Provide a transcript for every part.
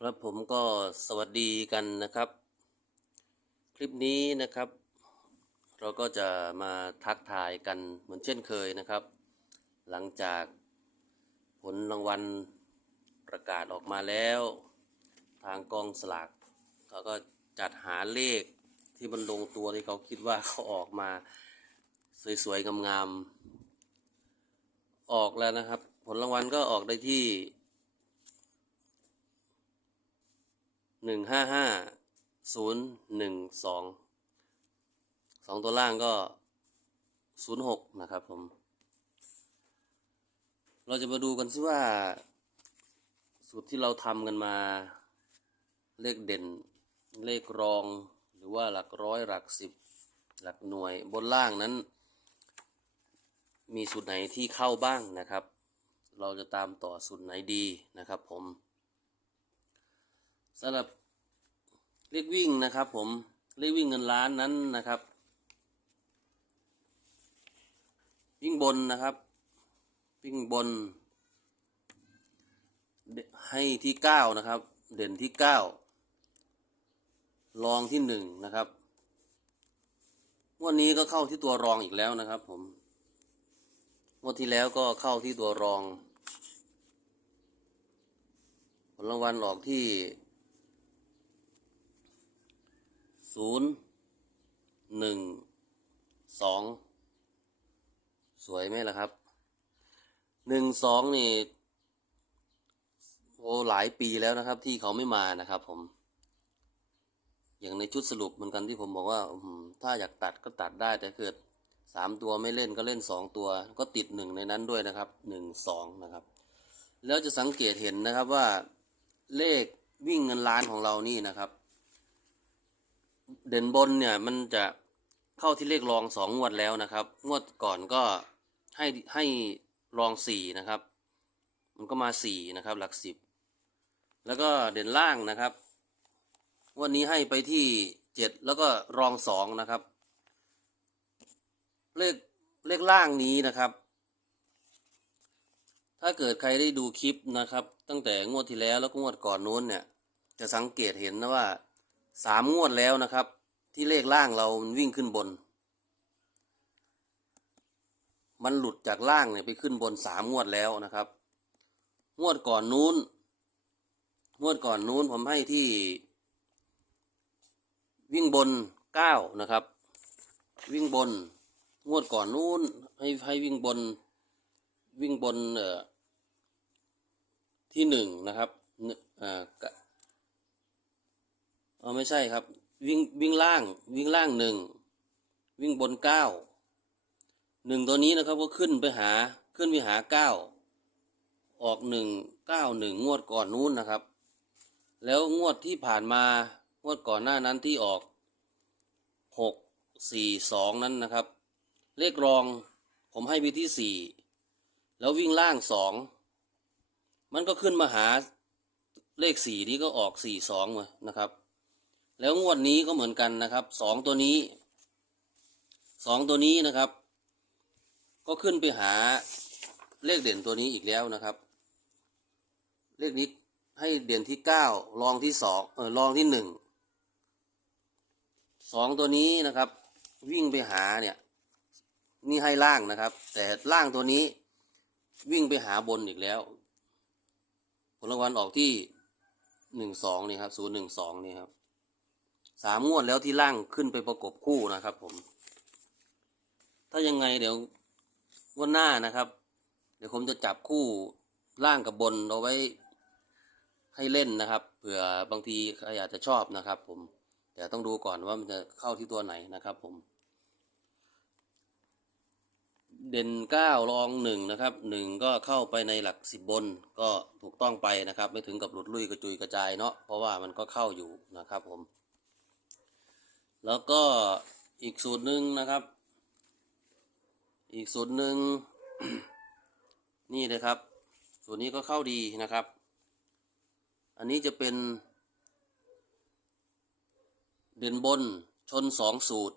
ครับผมก็สวัสดีกันนะครับ คลิปนี้นะครับ เราก็จะมาทักทายกันเหมือนเช่นเคยนะครับ หลังจากผลรางวัลประกาศออกมาแล้ว ทางกองสลากเขาก็จัดหาเลขที่มันลงตัวที่เขาคิดว่าเขาออกมาสวยๆงามๆออกแล้วนะครับ ผลรางวัลก็ออกได้ที่ หนึ่งห้าห้าศูนย์หนึ่งสองสองตัวล่างก็ศูนย์หกนะครับผม เราจะมาดูกันซิว่า สูตรที่เราทำกันมา เลขเด่น เลขรอง หรือว่าหลักร้อยหลักสิบ หลักหน่วยบนล่างนั้น มีสูตรไหนที่เข้าบ้างนะครับ เราจะตามต่อสูตรไหนดีนะครับผม สำหรับเลขวิ่งนะครับผมเลขวิ่งเงินล้านนั้นนะครับ วิ่งบนนะครับ วิ่งบน ให้ที่เก้านะครับ เด่นที่เก้ารองที่หนึ่งนะครับวันนี้ก็เข้าที่ตัวรองอีกแล้วนะครับ ผมวันที่แล้วก็เข้าที่ตัวรอง ผลรางวัลออกที่ ศูนย์หนึ่งสองสวยไหมล่ะครับหนึ่งสองนี่โอ้หลายปีแล้วนะครับ ที่เขาไม่มานะครับ ผม อย่างในชุดสรุปเหมือนกันที่ผมบอกว่าถ้าอยากตัดก็ตัดได้แต่เกิดสามตัวไม่เล่นก็เล่นสองตัว ก็ติดหนึ่งในนั้นด้วยนะครับหนึ่งสองนะครับ แล้วจะสังเกตเห็นนะครับว่าเลขวิ่งเงินล้านของเรานี่นะครับ เด่นบนเนี่ยมันจะเข้าที่เลขรองสองงวดแล้วนะครับ งวดก่อนก็ให้ให้รองสี่นะครับ มันก็มาสี่นะครับ หลักสิบแล้วก็เด่นล่างนะครับ วันนี้ให้ไปที่เจ็ดแล้วก็รองสองนะครับ เลขเลขล่างนี้นะครับ ถ้าเกิดใครได้ดูคลิปนะครับ ตั้งแต่งวดที่แล้วแล้วก็งวดก่อนนู้นเนี่ย จะสังเกตเห็นนะว่า สามงวดแล้วนะครับ ที่เลขล่างเรามันวิ่งขึ้นบน มันหลุดจากล่างเนี่ยไปขึ้นบนสามงวดแล้วนะครับ งวดก่อนนู้น งวดก่อนนู้นผมให้ที่ วิ่งบนเก้านะครับ วิ่งบน งวดก่อนนู้นให้ให้วิ่งบน วิ่งบนเอ่อที่หนึ่งนะครับเนอ่ากะเออไม่ใช่ครับ วิ่งวิ่งล่างวิ่งล่างหนึ่งวิ่งบนเก้าหนึ่งตัวนี้นะครับก็ขึ้นไปหาขึ้นไปหาเก้าออกหนึ่งเก้าหนึ่งงวดก่อนนู้นนะครับ แล้วงวดที่ผ่านมางวดก่อนหน้านั้นที่ออกหกสี่สองนั้นนะครับ เลขรองผมให้ไปที่สี่แล้ววิ่งล่างสองมันก็ขึ้นมาหาเลขสี่นี้ก็ออกสี่สองมานะครับ แล้วงวดนี้ก็เหมือนกันนะครับสองตัวนี้สองตัวนี้นะครับ ก็ขึ้นไปหาเลขเด่นตัวนี้อีกแล้วนะครับ เลขนี้ให้เด่นที่เก้ารองที่สองเออรองที่หนึ่งสองตัวนี้นะครับ วิ่งไปหาเนี่ยนี่ให้ล่างนะครับ แต่ล่างตัวนี้วิ่งไปหาบนอีกแล้ว ผลรางวัลออกที่หนึ่งสองนี่ครับศูนย์หนึ่งสองนี่ครับ สามงวดแล้วที่ล่างขึ้นไปประกบคู่นะครับ ผม ถ้ายังไงเดี๋ยววันหน้านะครับ เดี๋ยวผมจะจับคู่ล่างกับบนเอาไว้ให้เล่นนะครับ เผื่อบางทีใครอาจจะชอบนะครับ ผมแต่ต้องดูก่อนว่ามันจะเข้าที่ตัวไหนนะครับ ผม เด่นเก้ารองหนึ่งนะครับหนึ่งก็เข้าไปในหลักสิบบนก็ถูกต้องไปนะครับ ไม่ถึงกับหลุดลุยกระจุยกระจายเนาะเพราะว่ามันก็เข้าอยู่นะครับ ผม แล้วก็อีกสูตรหนึ่งนะครับ อีกสูตรหนึ่งนี่เลยครับ สูตรนี้ก็เข้าดีนะครับ อันนี้จะเป็น เด่นบนชนสองสูตร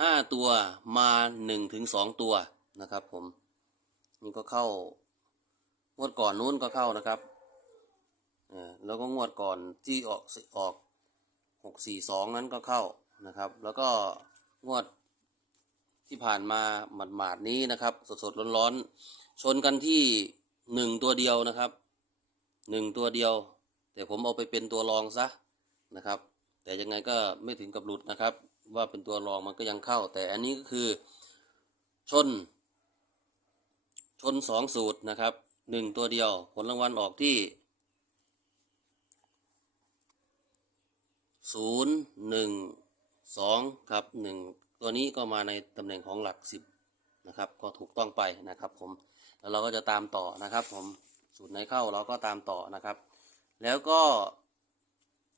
ห้าตัวมาหนึ่งถึงสองตัวนะครับ ผมนี่ก็เข้างวดก่อนนู้นก็เข้านะครับอ่อแล้วก็งวดก่อนที่ออกออก หกสี่สองนั้นก็เข้านะครับ แล้วก็งวดที่ผ่านมาหมาดๆนี้นะครับ สดๆร้อนๆชนกันที่หนึ่งตัวเดียวนะครับหนึ่งตัวเดียว แต่ผมเอาไปเป็นตัวรองซะนะครับ แต่ยังไงก็ไม่ถึงกับหลุดนะครับ ว่าเป็นตัวรองมันก็ยังเข้า แต่อันนี้ก็คือชน ชนสองสูตรนะครับหนึ่งตัวเดียว ผลรางวัลออกที่ ศูนย์หนึ่งสองครับหนึ่งตัวนี้ก็มาในตำแหน่งของหลักสิบนะครับ ก็ถูกต้องไปนะครับผมแล้วเราก็จะตามต่อนะครับ ผมสูตรไหนเข้าเราก็ตามต่อนะครับ แล้วก็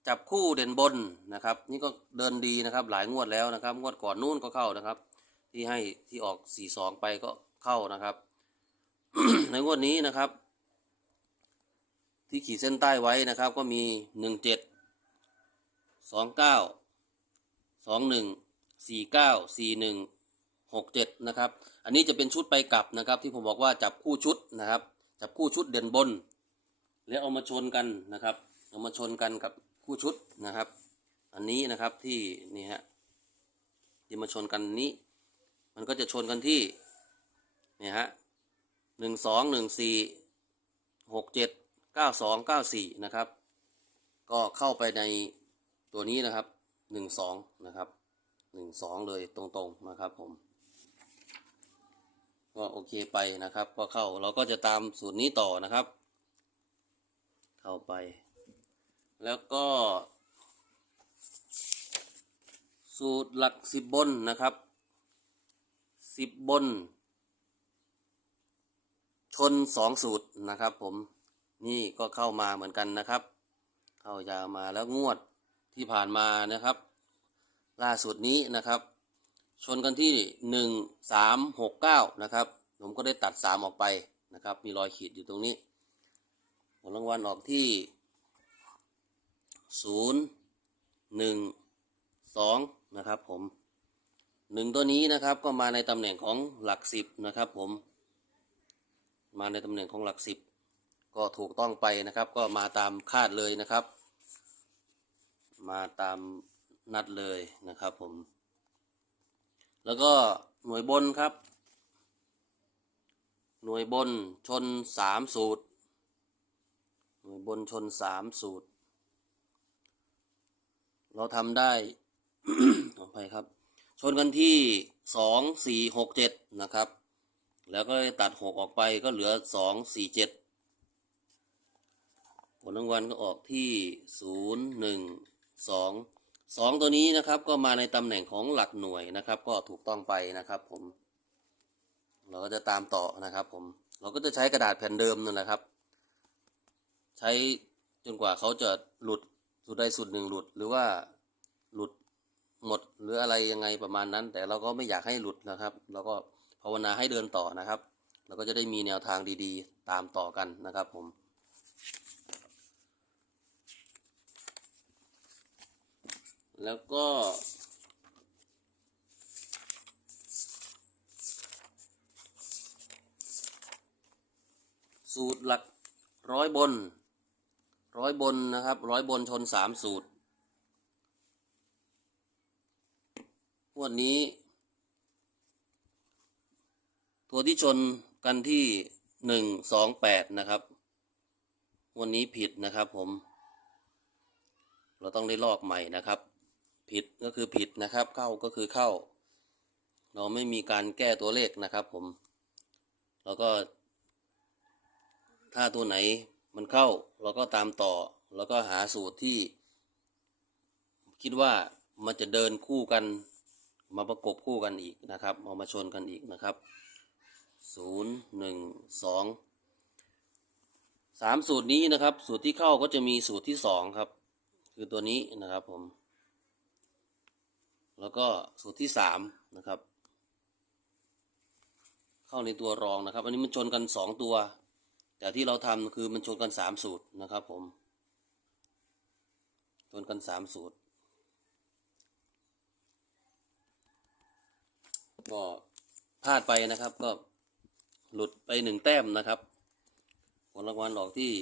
จับคู่เด่นบนนะครับ นี่ก็เดินดีนะครับ หลายงวดแล้วนะครับ งวดก่อนนู่นก็เข้านะครับ ที่ให้ที่ออกสี่สองไปก็เข้านะครับ ในงวดนี้นะครับ ที่ขีดเส้นใต้ไว้นะครับ ก็มีหนึ่งเจ็ด สองเก้าสองหนึ่งสี่เก้าสี่หนึ่งหกเจ็ดนะครับ อันนี้จะเป็นชุดไปกลับนะครับ ที่ผมบอกว่าจับคู่ชุดนะครับ จับคู่ชุดเด่นบน แล้วเอามาชนกันนะครับ เอามาชนกันกับคู่ชุดนะครับ อันนี้นะครับที่นี่ฮะที่มาชนกันนี้ มันก็จะชนกันที่เนี่ยฮะหนึ่งสองหนึ่งสี่หกเจ็ดเก้าสองเก้าสี่นะครับ ก็เข้าไปใน ตัวนี้นะครับหนึ่งสองนะครับหนึ่งสองเลยตรงๆนะครับผมก็โอเคไปนะครับก็เข้าเราก็จะตามสูตรนี้ต่อนะครับ เข้าไป แล้วก็ สูตรหลักสิบบนนะครับสิบบน ชนสองสูตรนะครับ ผมนี่ก็เข้ามาเหมือนกันนะครับ เข้ายาวมาแล้วงวด ที่ผ่านมานะครับ ล่าสุดนี้นะครับ ชนกันที่หนึ่งสามหกเก้านะครับ ผมก็ได้ตัดสามออกไปนะครับ มีรอยขีดอยู่ตรงนี้ ผลรางวัลออกที่ศูนย์หนึ่งสองนะครับผมหนึ่งตัวนี้นะครับก็มาในตำแหน่งของหลักสิบนะครับผม มาในตำแหน่งของหลักสิบก็ถูกต้องไปนะครับ ก็มาตามคาดเลยนะครับ มาตามนัดเลยนะครับผม แล้วก็หน่วยบนครับ หน่วยบนชนสามสูตร หน่วยบนชนสามสูตร เราทำได้ขออภัยครับ ชนกันที่สองสี่หกเจ็ดนะครับ แล้วก็ตัดหกออกไปก็เหลือสองสี่เจ็ดผลรางวัลก็ออกที่ศูนย์หนึ่ง สองสองตัวนี้นะครับก็มาในตำแหน่งของหลักหน่วยนะครับ ก็ถูกต้องไปนะครับผม เราก็จะตามต่อนะครับผม เราก็จะใช้กระดาษแผ่นเดิมนั่นแหละครับ ใช้จนกว่าเขาจะหลุดสุดใดสุดหนึ่งหลุดหรือว่าหลุดหมดหรืออะไรยังไงประมาณนั้น แต่เราก็ไม่อยากให้หลุดนะครับเราก็ภาวนาให้เดินต่อนะครับ เราก็จะได้มีแนวทางดีๆ ตามต่อกันนะครับผม แล้วก็ สูตรหลักร้อยบน ร้อยบนนะครับ ร้อยบนชนสามสูตรวดนี้ ตัวที่ชนกันที่หนึ่งสองแปดนะครับ วันนี้ผิดนะครับผม เราต้องได้ลอกใหม่นะครับ ผิดก็คือผิดนะครับ เข้าก็คือเข้า เราไม่มีการแก้ตัวเลขนะครับผม แล้วก็ ถ้าตัวไหนมันเข้า เราก็ตามต่อ แล้วก็หาสูตรที่ คิดว่ามันจะเดินคู่กัน มาประกบคู่กันอีกนะครับเอามาชนกันอีกนะครับศูนย์หนึ่งสองสามสูตรนี้นะครับ สูตรที่เข้าก็จะมีสูตรที่สองครับ คือตัวนี้นะครับผม แล้วก็สูตรที่สามนะครับ เข้าในตัวรองนะครับ อันนี้มันชนกันสองตัว แต่ที่เราทำคือมันชนกันสามสูตรนะครับผมชนกันสามสูตรก็พลาดไปนะครับก็หลุดไปหนึ่งแต้มนะครับผลรางวัลออกที่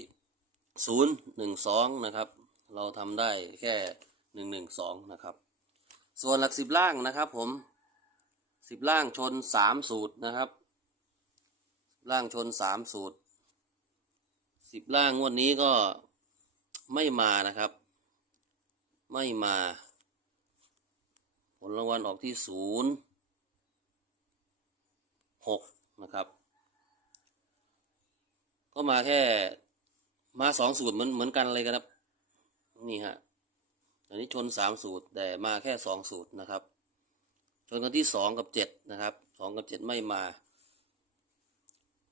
ศูนย์หนึ่งสองนะครับ เราทำได้แค่หนึ่งหนึ่งสองนะครับ ส่วนหลักสิบล่างนะครับผมสิบล่างชนสามสูตรนะครับ ล่างชนสามสูตรสิบล่างงวดนี้ก็ไม่มานะครับ ไม่มา ผลรางวัลออกที่ศูนย์หกนะครับ ก็มาแค่มาสองสูตรเหมือนเหมือนกันเลยครับ นี่ฮะ อันนี้ชนสามสูตรแต่มาแค่สองสูตรนะครับ ชนกันที่สองกับเจ็ดนะครับสองกับเจ็ดไม่มา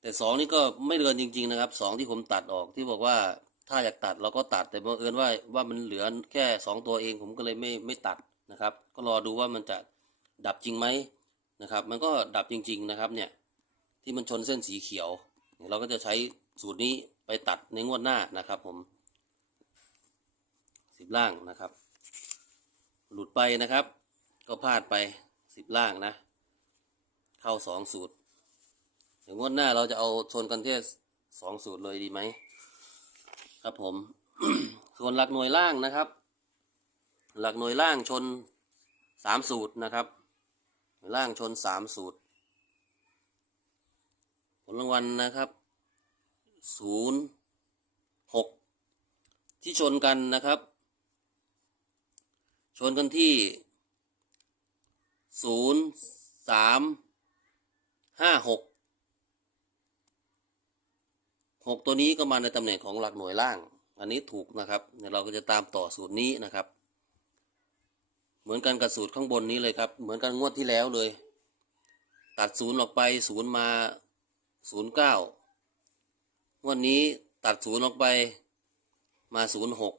แต่สองนี่ก็ไม่เดินจริง ๆ นะครับสองที่ผมตัดออกที่บอกว่าถ้าอยากตัดเราก็ตัดแต่บังเอิญว่าว่ามันเหลือแค่สองตัวเองผมก็เลยไม่ไม่ตัดนะครับ ก็รอดูว่ามันจะดับจริงไหมนะครับ มันก็ดับจริง ๆนะครับเนี่ยที่มันชนเส้นสีเขียวเนี่ยเราก็จะใช้สูตรนี้ไปตัดในงวดหน้านะครับผมสิบล่างนะครับ หลุดไปนะครับ ก็พลาดไปสิบล่างนะ เข้าสองสูตร เดี๋ยวงวดหน้าเราจะเอาชนกันที่สองสูตรเลยดีไหม ครับผม ส่วนหลักหน่วยล่างนะครับ หลักหน่วยล่างชนสามสูตรนะครับ ล่างชนสามสูตร ผลรางวัลนะครับศูนย์หกที่ชนกันนะครับ ชนกันที่ศูนย์สามห้าหกหกตัวนี้ก็มาในตำแหน่งของหลักหน่วยล่าง อันนี้ถูกนะครับเดี๋ยวเราก็จะตามต่อสูตรนี้นะครับ เหมือนกันกับสูตรข้างบนนี้เลยครับ เหมือนกันงวดที่แล้วเลย ตัดศูนย์ออกไปศูนย์มาศูนย์เก้างวันนี้ตัดศูนย์ออกไปมาศูนย์หก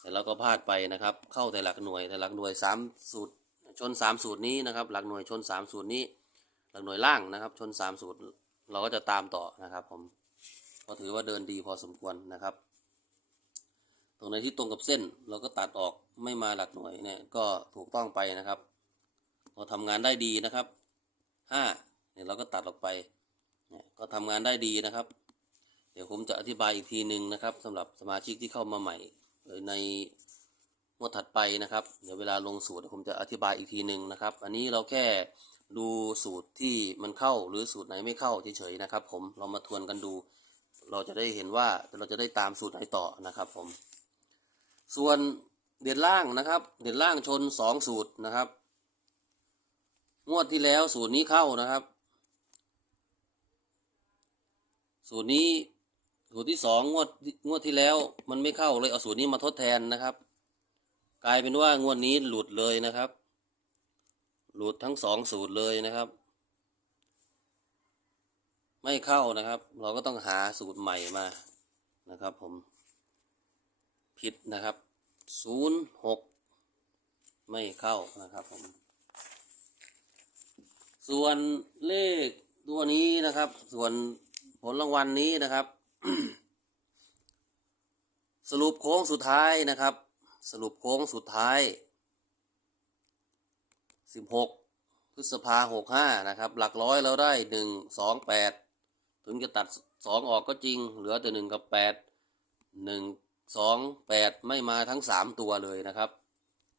แต่เราก็พลาดไปนะครับ เข้าแต่หลักหน่วยแต่หลักหน่วยสามสูตรชนสามสูตรนี้นะครับ หลักหน่วยชนสามสูตรนี้ หลักหน่วยล่างนะครับ ชนสามสูตร เราก็จะตามต่อนะครับ ผมก็ถือว่าเดินดีพอสมควรนะครับ ตรงไหนที่ตรงกับเส้น เราก็ตัดออกไม่มาหลักหน่วยเนี่ยก็ถูกต้องไปนะครับเราทำงานได้ดีนะครับห้าเนี่ยเราก็ตัดออกไปเนี่ยก็ทำงานได้ดีนะครับ เดี๋ยวผมจะอธิบายอีกทีหนึ่งนะครับสำหรับสมาชิกที่เข้ามาใหม่ ในงวดถัดไปนะครับ เดี๋ยวเวลาลงสูตรผมจะอธิบายอีกทีหนึ่งนะครับ อันนี้เราแค่ดูสูตรที่มันเข้าหรือสูตรไหนไม่เข้าเฉยๆนะครับ ผมเรามาทวนกันดู เราจะได้เห็นว่าเราจะได้ตามสูตรไหนต่อนะครับ ผม ส่วนเด่นล่างนะครับ เด่นล่างชนสองสูตรนะครับ งวดที่แล้วสูตรนี้เข้านะครับ สูตรนี้ สูตรที่สองงวดงวดที่แล้วมันไม่เข้าเลยเอาสูตรนี้มาทดแทนนะครับ กลายเป็นว่างวดนี้หลุดเลยนะครับ หลุดทั้งสองสูตรเลยนะครับ ไม่เข้านะครับ เราก็ต้องหาสูตรใหม่มานะครับ ผมผิดนะครับศูนย์หกไม่เข้านะครับผมส่วนเลขตัวนี้นะครับ ส่วนผลรางวัลนี้นะครับ สรุปโค้งสุดท้ายนะครับ สรุปโค้งสุดท้ายสิบหกพฤษภาหกห้านะครับ หลักร้อยเราได้หนึ่งสองแปดถึงจะตัดสองออกก็จริง เหลือแต่หนึ่งกับแปดหนึ่งสองแปดไม่มาทั้งสามตัวเลยนะครับ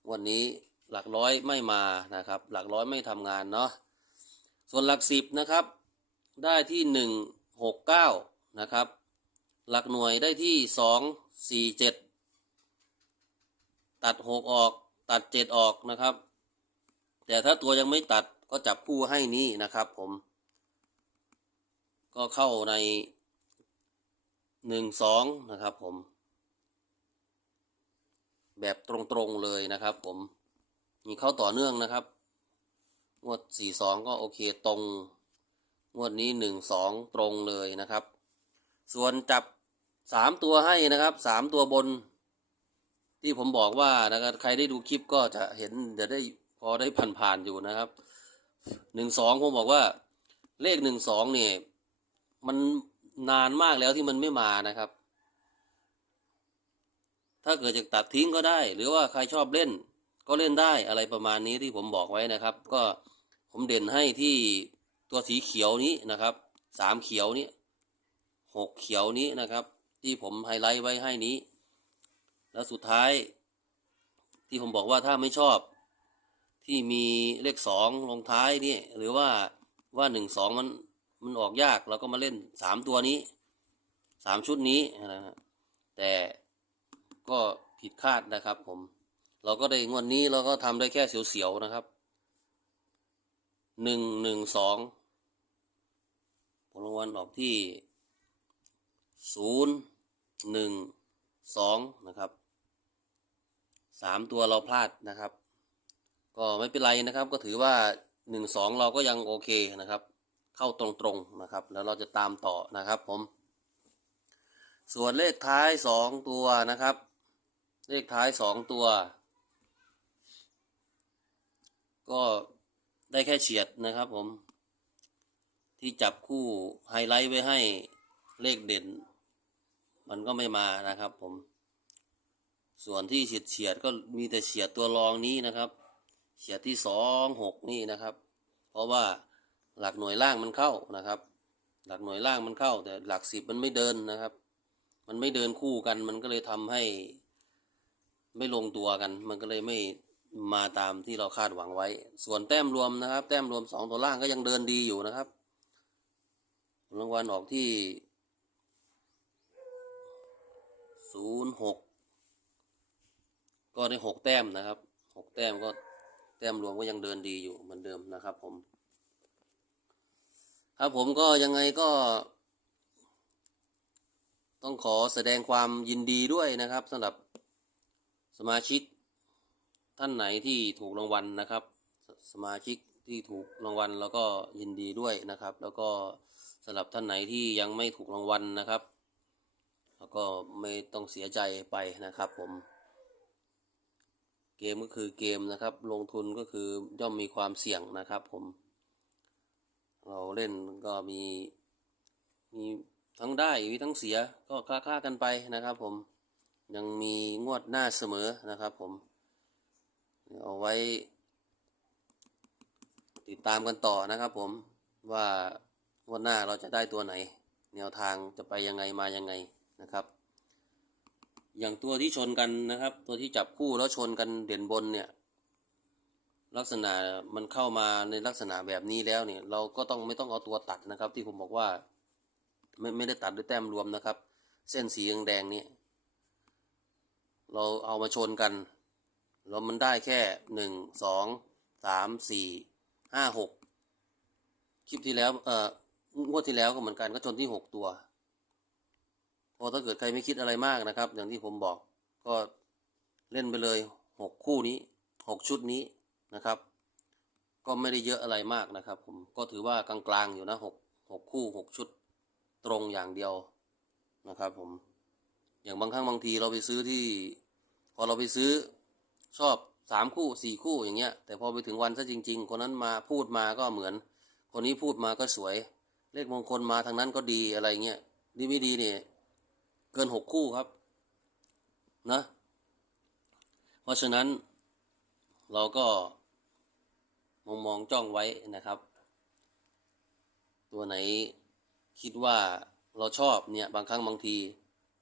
วันนี้หลักร้อยไม่มานะครับ หลักร้อยไม่ทำงานเนาะส่วนหลักสิบนะครับ ได้ที่หนึ่งหกเก้านะครับ หลักหน่วยได้ที่สองสี่เจ็ดตัดหกออกตัดเจ็ดออกนะครับ แต่ถ้าตัวยังไม่ตัดก็จับคู่ให้นี้นะครับผม ก็เข้าในหนึ่งสองนะครับผม แบบตรงๆเลยนะครับผมมีเข้าต่อเนื่องนะครับ งวดสี่สองก็โอเคตรง งวดนี้หนึ่งสองตรงเลยนะครับ ส่วนจับ สามตัวให้นะครับสามตัวบน ที่ผมบอกว่านะครับใครได้ดูคลิปก็จะเห็นจะได้พอได้ผ่านๆอยู่นะครับหนึ่งสองผมบอกว่าเลขหนึ่งสองเนี่ยมันนานมากแล้วที่มันไม่มานะครับ ถ้าเกิดจะตัดทิ้งก็ได้ หรือว่าใครชอบเล่น ก็เล่นได้อะไรประมาณนี้ที่ผมบอกไว้นะครับ ก็ผมเด่นให้ที่ตัวสีเขียวนี้นะครับสามเขียวนี้หกเขียวนี้นะครับ ที่ผมไฮไลท์ไว้ให้นี้ แล้วสุดท้าย ที่ผมบอกว่าถ้าไม่ชอบ ที่มีเลขสองลงท้ายนี่หรือว่าว่าหนึ่งสองมันมันออกยากเราก็มาเล่นสามตัวนี้สามชุดนี้นะฮะแต่ก็ผิดคาดนะครับผม เราก็ได้งวดนี้เราก็ทำได้แค่เสียวๆนะครับหนึ่งหนึ่งสองผลรางวัลออกที่ศูนย์ หนึ่งสองนะครับสามตัวเราพลาดนะครับ ก็ไม่เป็นไรนะครับ ก็ถือว่าหนึ่งสองเราก็ยังโอเคนะครับ เข้าตรงๆนะครับ แล้วเราจะตามต่อนะครับผม ส่วนเลขท้ายสองตัวนะครับ เลขท้ายสองตัว ก็ได้แค่เฉียดนะครับผมที่จับคู่ไฮไลท์ไว้ให้เลขเด่น มันก็ไม่มานะครับผม ส่วนที่เฉียดเฉียดก็มีแต่เฉียดตัวรองนี้นะครับ เฉียดที่สองหกนี่นะครับ เพราะว่าหลักหน่วยล่างมันเข้านะครับ หลักหน่วยล่างมันเข้า แต่หลักสิบมันไม่เดินนะครับ มันไม่เดินคู่กัน มันก็เลยทำให้ ไม่ลงตัวกัน มันก็เลยไม่มาตามที่เราคาดหวังไว้ ส่วนแต้มรวมนะครับ แต้มรวมสองตัวล่างก็ยังเดินดีอยู่นะครับรางวัลออกที่ ศูนย์หกก็ได้หกแต้มนะครับหกแต้มก็แต้มรวมก็ยังเดินดีอยู่เหมือนเดิมนะครับผม ครับผมก็ยังไงก็ ต้องขอแสดงความยินดีด้วยนะครับสำหรับสมาชิกท่านไหนที่ถูกรางวัลนะครับสสมาชิกที่ถูกรางวัลแล้วก็ยินดีด้วยนะครับ แล้วก็สำหรับท่านไหนที่ยังไม่ถูกรางวัลนะครับ แล้วก็ไม่ต้องเสียใจไปนะครับผม เกมก็คือเกมนะครับ ลงทุนก็คือย่อมมีความเสี่ยงนะครับผม เราเล่นก็มีมีทั้งได้มีทั้งเสียก็คล้าๆกันไปนะครับผม ยังมีงวดหน้าเสมอนะครับผม เอาไว้ ติดตามกันต่อนะครับผมว่างวดหน้าเราจะได้ตัวไหน แนวทางจะไปยังไงมายังไง นะครับ อย่างตัวที่ชนกันนะครับ ตัวที่จับคู่แล้วชนกันเด่นบนเนี่ย ลักษณะมันเข้ามาในลักษณะแบบนี้แล้วเนี่ย เราก็ต้องไม่ต้องเอาตัวตัดนะครับ ที่ผมบอกว่า ไม่ไม่ได้ตัดด้วยแต้มรวมนะครับ เส้นสีแดงนี่เราเอามาชนกันแล้วมันได้แค่หนึ่งสองสามสี่ห้าหกคลิปที่แล้วเอ่องวดที่แล้วก็เหมือนกันก็ชนที่หกตัว พอถ้าเกิดใครไม่คิดอะไรมากนะครับ อย่างที่ผมบอกก็เล่นไปเลยหกคู่นี้หกชุดนี้นะครับ ก็ไม่ได้เยอะอะไรมากนะครับ ผมก็ถือว่ากลางๆอยู่นะหกหกคู่หกชุดตรงอย่างเดียวนะครับผมอย่างบางครั้งบางทีเราไปซื้อที่ พอเราไปซื้อชอบสามคู่สี่คู่อย่างเงี้ย แต่พอไปถึงวันซะจริง ๆ คนนั้นมาพูดมาก็เหมือน คนนี้พูดมาก็สวย เลขมงคลมาทางนั้นก็ดีอะไรเงี้ยดีไม่ดีเนี่ย เกินหกคู่ครับ นะ เพราะฉะนั้น เราก็มองมองจ้องไว้นะครับ ตัวไหนคิดว่าเราชอบเนี่ย บางครั้งบางที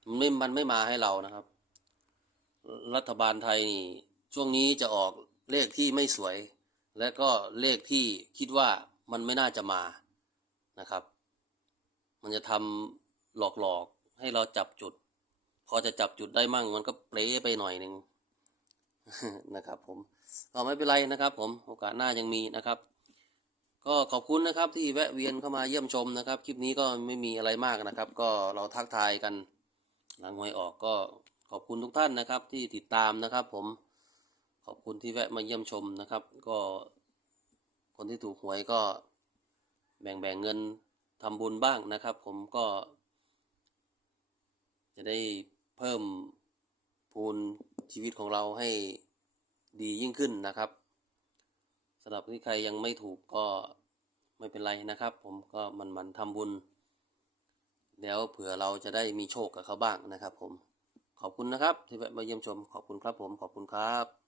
มันไม่มันไม่มาให้เรานะครับ รัฐบาลไทยนี่ ช่วงนี้จะออกเลขที่ไม่สวย และก็เลขที่คิดว่ามันไม่น่าจะมานะครับ มันจะทำหลอกๆ ให้เราจับจุด พอจะจับจุดได้มั่งมันก็เปรไปหน่อยหนึ่งนะครับ ผมก็ไม่เป็นไรนะครับ ผมโอกาสหน้ายังมีนะครับ ก็ขอบคุณนะครับที่แวะเวียนเข้ามาเยี่ยมชมนะครับ คลิปนี้ก็ไม่มีอะไรมากนะครับ ก็เราทักทายกันหลังหวยออกก็ขอบคุณทุกท่านนะครับ ที่ติดตามนะครับ ผมขอบคุณที่แวะมาเยี่ยมชมนะครับ ก็คนที่ถูกหวยก็แบ่งแบ่งเงินทำบุญบ้างนะครับ ผมก็ จะได้เพิ่มพูนชีวิตของเราให้ดียิ่งขึ้นนะครับสำหรับที่ใครยังไม่ถูกก็ไม่เป็นไรนะครับ ผมก็มันมันทำบุญ แล้วเผื่อเราจะได้มีโชคกับเขาบ้างนะครับ ผมขอบคุณนะครับที่แวะมาเยี่ยมชมขอบคุณครับผมขอบคุณครับ